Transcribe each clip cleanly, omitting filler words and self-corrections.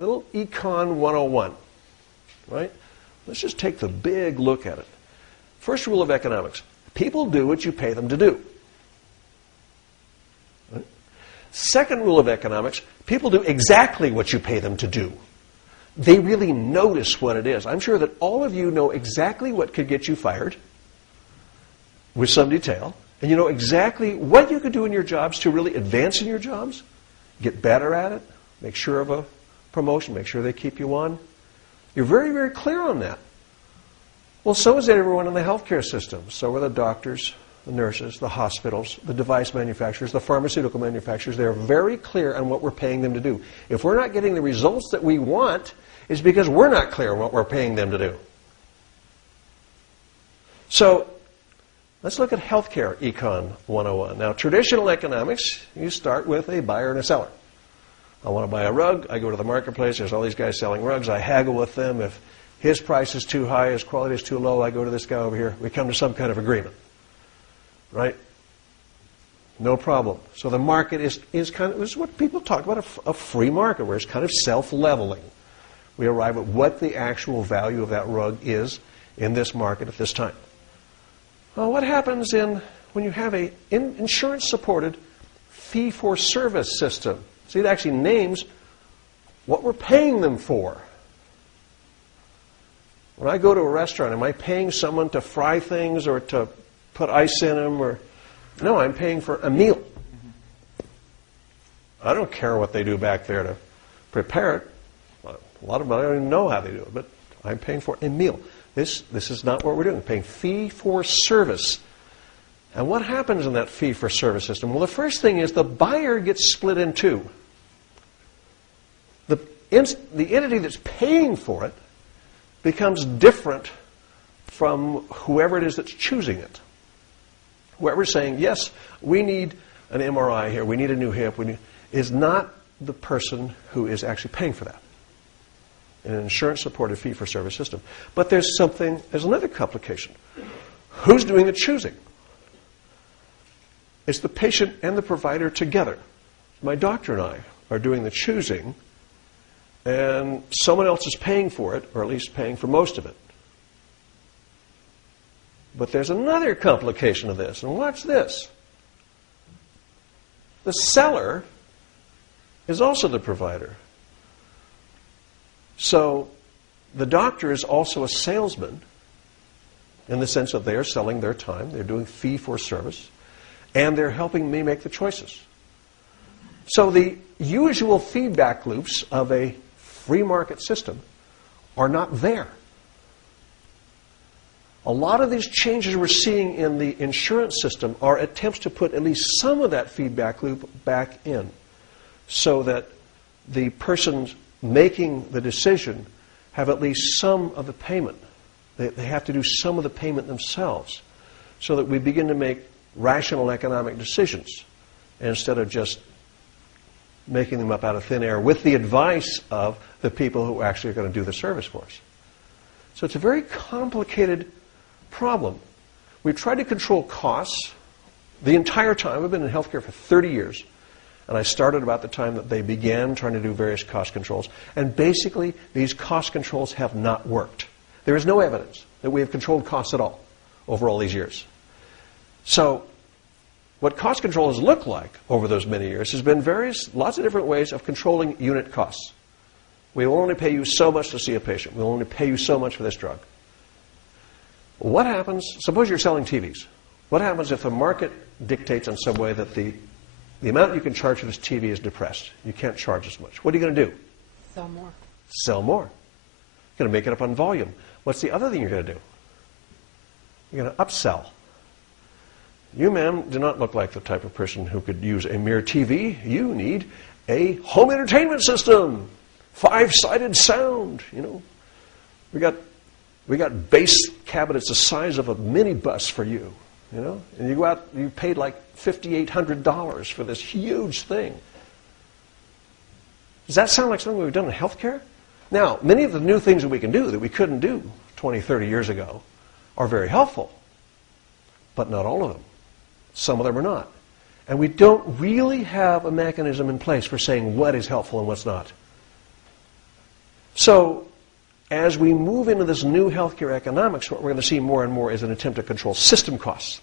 little Econ 101, right? Let's just take the big look at it. First rule of economics. People do what you pay them to do. Right? Second rule of economics. People do exactly what you pay them to do. They really notice what it is. I'm sure that all of you know exactly what could get you fired with some detail. And you know exactly what you could do in your jobs to really advance in your jobs, get better at it, make sure of a promotion, make sure they keep you on. You're very, very clear on that. Well, so is everyone in the healthcare system. So are the doctors, the nurses, the hospitals, the device manufacturers, the pharmaceutical manufacturers. They're very clear on what we're paying them to do. If we're not getting the results that we want, it's because we're not clear on what we're paying them to do. So let's look at healthcare Econ 101. Now, traditional economics, you start with a buyer and a seller. I want to buy a rug. I go to the marketplace. There's all these guys selling rugs. I haggle with them. If his price is too high, his quality is too low, I go to this guy over here. We come to some kind of agreement. Right? No problem. So the market is what people talk about, a free market, where it's kind of self-leveling. We arrive at what the actual value of that rug is in this market at this time. Well, what happens when you have an insurance-supported fee-for-service system? See, it actually names what we're paying them for. When I go to a restaurant, am I paying someone to fry things or to put ice in them? No, I'm paying for a meal. I don't care what they do back there to prepare it. A lot of them, I don't even know how they do it, but I'm paying for a meal. This is not what we're doing. We're paying fee for service. And what happens in that fee for service system? Well, the first thing is the buyer gets split in two. The entity that's paying for it becomes different from whoever it is that's choosing it. Whoever's saying, yes, we need an MRI here, we need a new hip, is not the person who is actually paying for that in an insurance-supported fee-for-service system. But there's another complication. Who's doing the choosing? It's the patient and the provider together. My doctor and I are doing the choosing, and someone else is paying for it, or at least paying for most of it. But there's another complication of this, and watch this. The seller is also the provider. So the doctor is also a salesman in the sense that they are selling their time, they're doing fee for service, and they're helping me make the choices. So the usual feedback loops of a free market system are not there. A lot of these changes we're seeing in the insurance system are attempts to put at least some of that feedback loop back in so that the persons making the decision have at least some of the payment. They have to do some of the payment themselves so that we begin to make rational economic decisions instead of just making them up out of thin air with the advice of the people who actually are going to do the service for us. So it's a very complicated problem. We've tried to control costs the entire time. I've been in healthcare for 30 years. And I started about the time that they began trying to do various cost controls. And basically, these cost controls have not worked. There is no evidence that we have controlled costs at all over all these years. So what cost control has looked like over those many years has been lots of different ways of controlling unit costs. We will only pay you so much to see a patient. We'll only pay you so much for this drug. What happens, suppose you're selling TVs. What happens if the market dictates in some way that the amount you can charge for this TV is depressed? You can't charge as much. What are you going to do? Sell more. Sell more. You're going to make it up on volume. What's the other thing you're going to do? You're going to upsell. You, ma'am, do not look like the type of person who could use a mere TV. You need a home entertainment system. 5-sided sound, We got bass cabinets the size of a minibus for you, And you go out, you paid like $5,800 for this huge thing. Does that sound like something we've done in healthcare? Now, many of the new things that we can do that we couldn't do 20, 30 years ago are very helpful, but not all of them. Some of them are not. And we don't really have a mechanism in place for saying what is helpful and what's not. So, as we move into this new healthcare economics, what we're going to see more and more is an attempt to control system costs.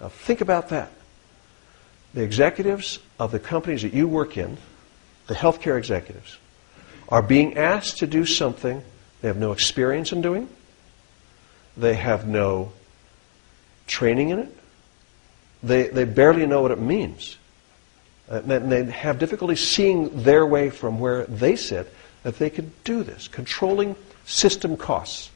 Now, think about that. The executives of the companies that you work in, the healthcare executives, are being asked to do something they have no experience in doing. They have no training in it. They barely know what it means. And they have difficulty seeing their way from where they sit, that they could do this, controlling system costs.